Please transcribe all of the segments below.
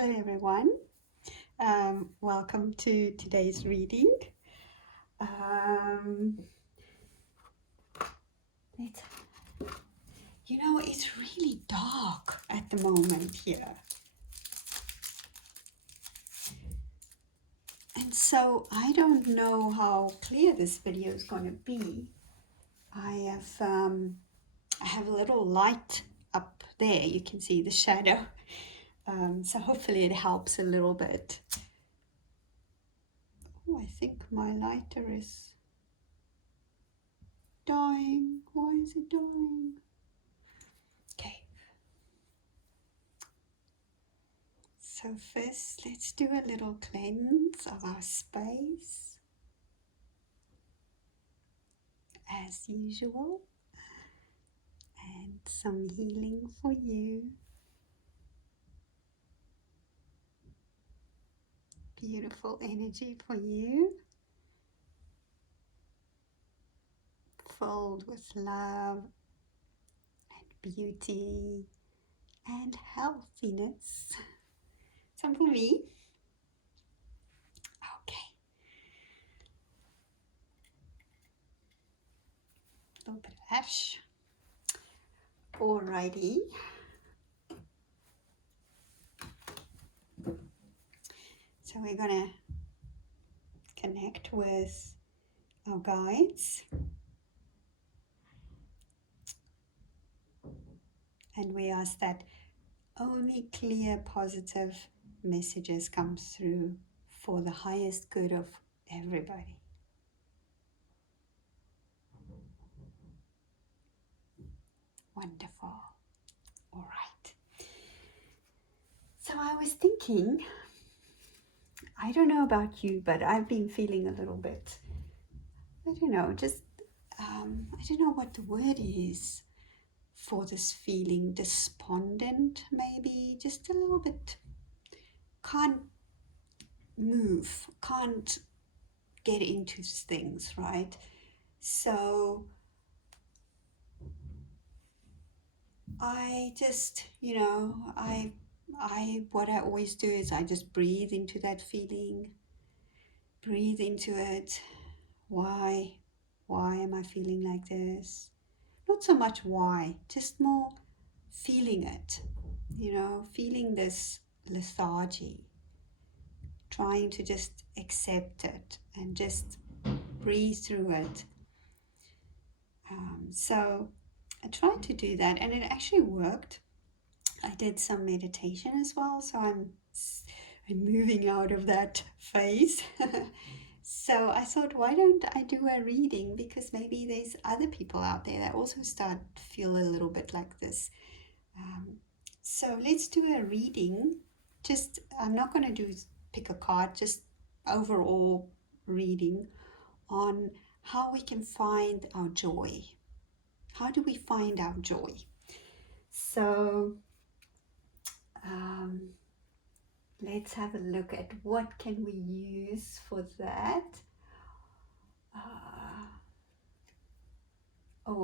Hello everyone, welcome to today's reading. It's, it's really dark at the moment here. And so I don't know how clear this video is going to be. I have a little light up there, you can see the shadow. So hopefully it helps a little bit. Oh, I think my lighter is dying. Why is it dying? Okay. So first, let's do a little cleanse of our space, as usual, and some healing for you. Beautiful energy for you, filled with love and beauty and healthiness. Some for me. Okay. A little bit of ash. Alrighty. So we're going to connect with our guides. And we ask that only clear, positive messages come through for the highest good of everybody. Wonderful. All right. So I was thinking, I don't know about you, but I've been feeling a little bit, I don't know what the word is for this feeling, despondent maybe, just a little bit, can't move, can't get into things, right? So I just, what I always do is I just breathe into that feeling, breathe into it. Why am I feeling like this? Not so much why, just more feeling it, feeling this lethargy, trying to just accept it and just breathe through it. So I tried to do that and it actually worked. I did some meditation as well, so I'm moving out of that phase. So I thought, why don't I do a reading, because maybe there's other people out there that also start to feel a little bit like this. So let's do a reading. I'm not going to pick a card, just overall reading on how we can find our joy. How do we find our joy? So let's have a look at what can we use for that.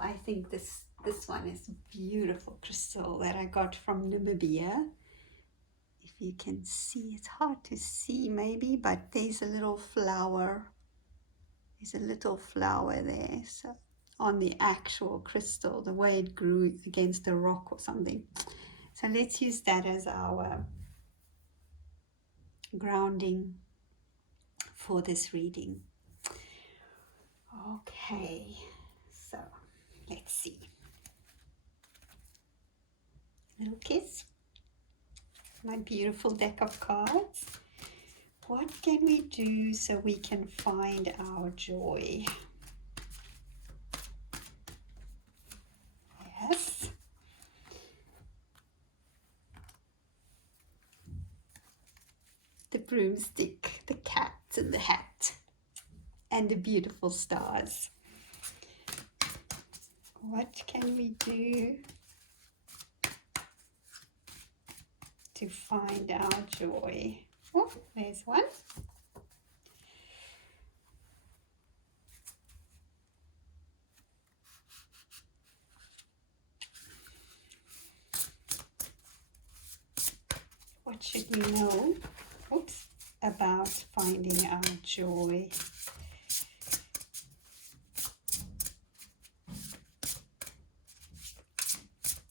I think this one is beautiful crystal that I got from Namibia. If you can see, it's hard to see maybe, but there's a little flower. There's a little flower there. So on the actual crystal, the way it grew against a rock or something. So let's use that as our grounding for this reading. Okay, so let's see. Little kiss. My beautiful deck of cards. What can we do so we can find our joy? Yes. The broomstick, the cat and the hat, and the beautiful stars. What can we do to find our joy? Oh, there's one. What What should you know, about finding our joy?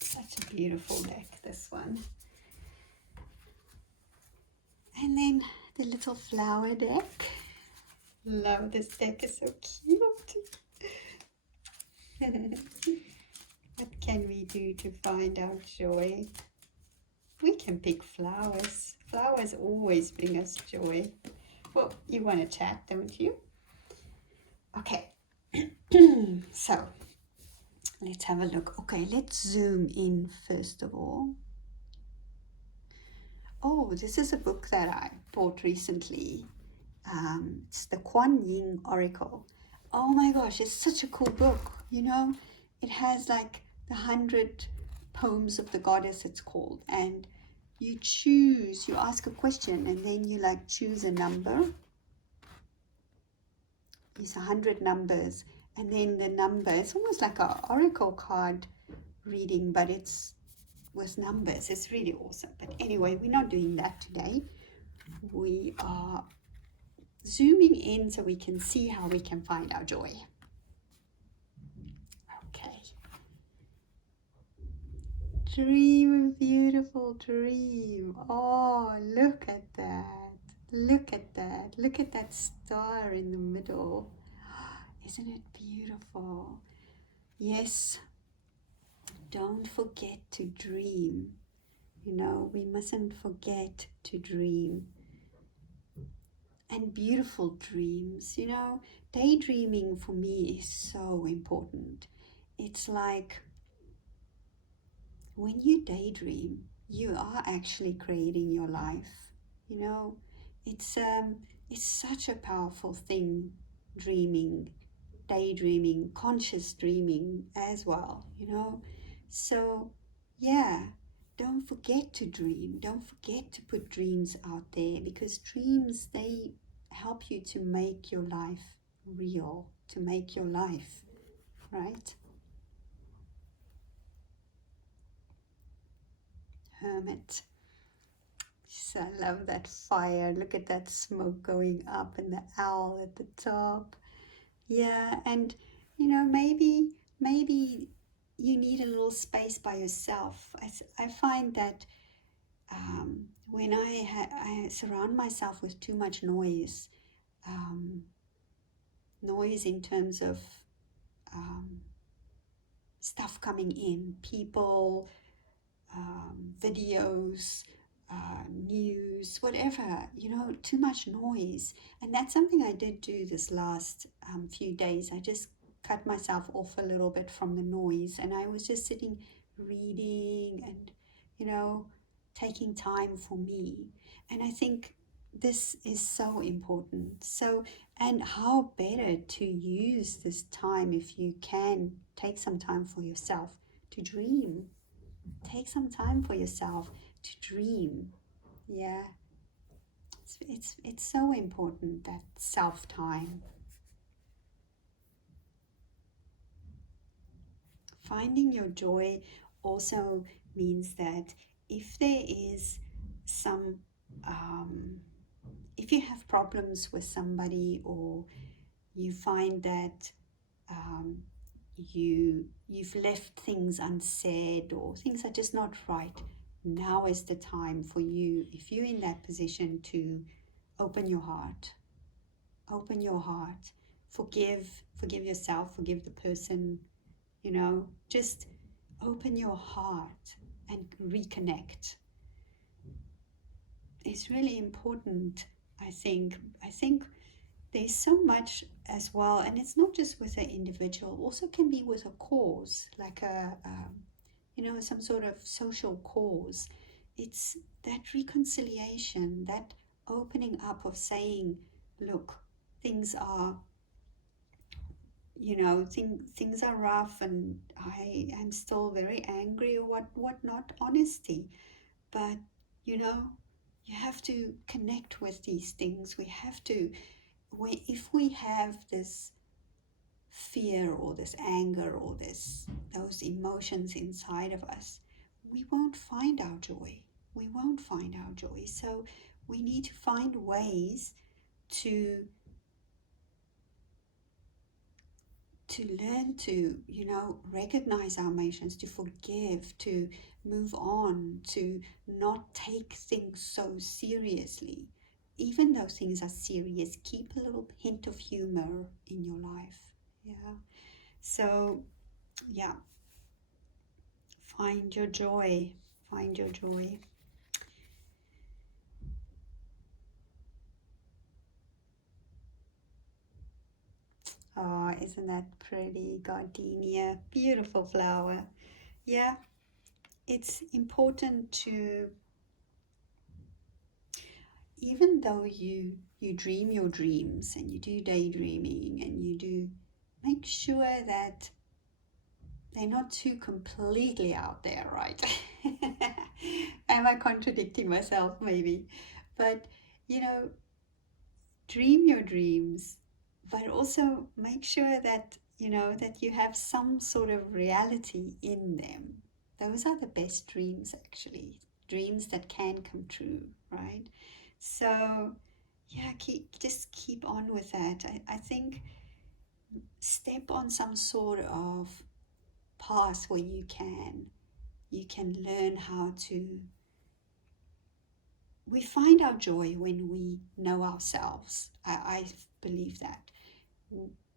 Such a beautiful deck, this one. And then the little flower deck. Love this deck, is so cute. What can we do to find our joy? We can pick flowers. Flowers always bring us joy. Well, you want to chat, don't you? Okay. So, let's have a look. Okay, let's zoom in first of all. Oh, this is a book that I bought recently. It's the Kuan Yin Oracle. Oh my gosh, it's such a cool book. You know, it has like the 100 poems of the goddess, it's called. And you ask a question, and then you like choose a number. It's 100 numbers. And then the number, it's almost like an oracle card reading, but it's with numbers. It's really awesome. But anyway, we're not doing that today. We are zooming in so we can see how we can find our joy. Okay. Dream a beautiful dream. Oh, look at that. Look at that. Look at that star in the middle. Isn't it beautiful? Yes. Don't forget to dream. You know, we mustn't forget to dream. And beautiful dreams, you know, daydreaming for me is so important. It's like when you daydream, you are actually creating your life. You know, it's such a powerful thing, dreaming, daydreaming, conscious dreaming as well, you know. So yeah, don't forget to dream. Don't forget to put dreams out there, because dreams, they help you to make your life real, to make your life, right? Hermit. So I love that fire. Look at that smoke going up and the owl at the top. Yeah, and you know, maybe you need a little space by yourself. I find that when I surround myself with too much noise, noise in terms of stuff coming in, people, videos, news, whatever, you know, too much noise. And that's something I did do this last few days. I just cut myself off a little bit from the noise, and I was just sitting reading and, you know, taking time for me. And I think this is so important. So, and how better to use this time if you can take some time for yourself to dream. Take some time for yourself to dream. Yeah, it's so important, that self-time. Finding your joy also means that if there is some, if you have problems with somebody, or you find that you've left things unsaid, or things are just not right, now is the time for you, if you're in that position, to open your heart. Open your heart. Forgive yourself, forgive the person, you know, just open your heart and reconnect. It's really important, I think. There's so much as well, and it's not just with an individual, also can be with a cause, like you know, some sort of social cause. It's that reconciliation, that opening up of saying, look, things are, you know, things are rough, and I am still very angry, or what not, honesty. But, you know, you have to connect with these things. We have to, if we have this fear, or this anger, or those emotions inside of us, we won't find our joy. we won't find our joy. So we need to find ways to learn to, recognize our emotions, to forgive, to move on, to not take things so seriously. Even though things are serious, keep a little hint of humor in your life. Yeah. So, yeah, find your joy. Find your joy. Oh, isn't that pretty? Gardenia, beautiful flower. Yeah, it's important to, even though you dream your dreams and you do daydreaming and you do, make sure that they're not too completely out there, right? Am I contradicting myself? Maybe. But, you know, dream your dreams, but also make sure that, that you have some sort of reality in them. Those are the best dreams, actually. Dreams that can come true, right? So, yeah, just keep on with that. I think step on some sort of path where you can learn how to, we find our joy when we know ourselves. I believe that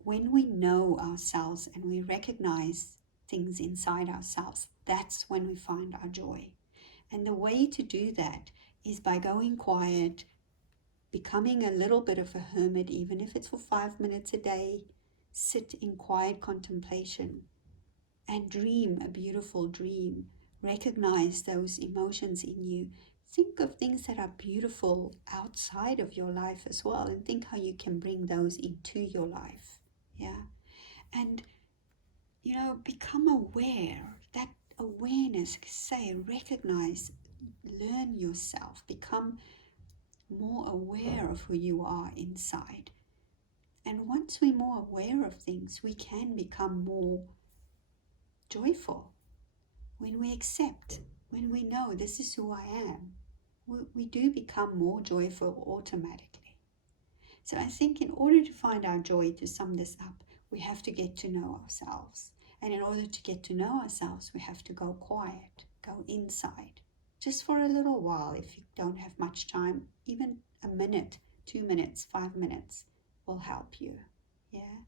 when we know ourselves and we recognize things inside ourselves, that's when we find our joy. And the way to do that is by going quiet, becoming a little bit of a hermit, even if it's for 5 minutes a day. Sit in quiet contemplation and dream a beautiful dream. Recognize those emotions in you. Think of things that are beautiful outside of your life as well, and think how you can bring those into your life. Yeah. And, become aware. That awareness, say, recognize, learn yourself, become more aware of who you are inside. And once we're more aware of things, we can become more joyful. When we accept, when we know this is who I am, we do become more joyful automatically. So I think in order to find our joy, to sum this up, we have to get to know ourselves. And in order to get to know ourselves, we have to go quiet, go inside. Just for a little while, if you don't have much time, even a minute, 2 minutes, 5 minutes will help you. Yeah.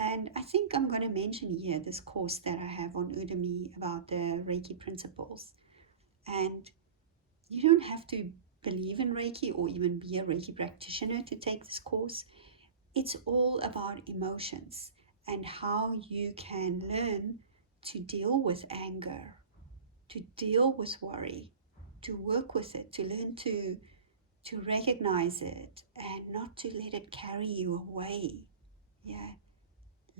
And I think I'm going to mention here this course that I have on Udemy about the Reiki principles. And you don't have to believe in Reiki or even be a Reiki practitioner to take this course. It's all about emotions and how you can learn to deal with anger, to deal with worry, to work with it, to learn to recognize it and not to let it carry you away. Yeah.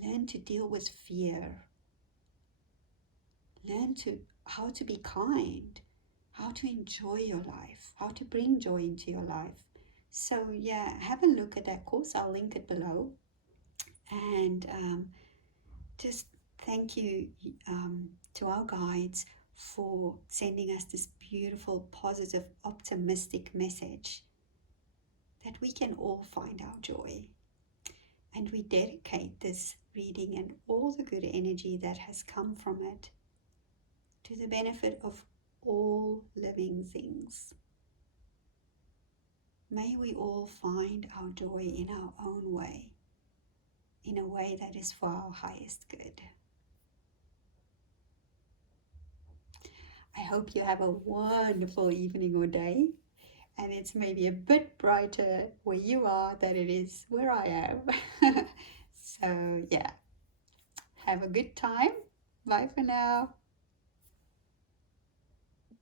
Learn to deal with fear. Learn how to be kind, how to enjoy your life, how to bring joy into your life. So yeah, have a look at that course. I'll link it below. And just thank you to our guides for sending us this beautiful, positive, optimistic message that we can all find our joy. And we dedicate this reading and all the good energy that has come from it to the benefit of all living things. May we all find our joy in our own way, in a way that is for our highest good. I hope you have a wonderful evening or day, and it's maybe a bit brighter where you are than it is where I am. So yeah, have a good time. Bye for now.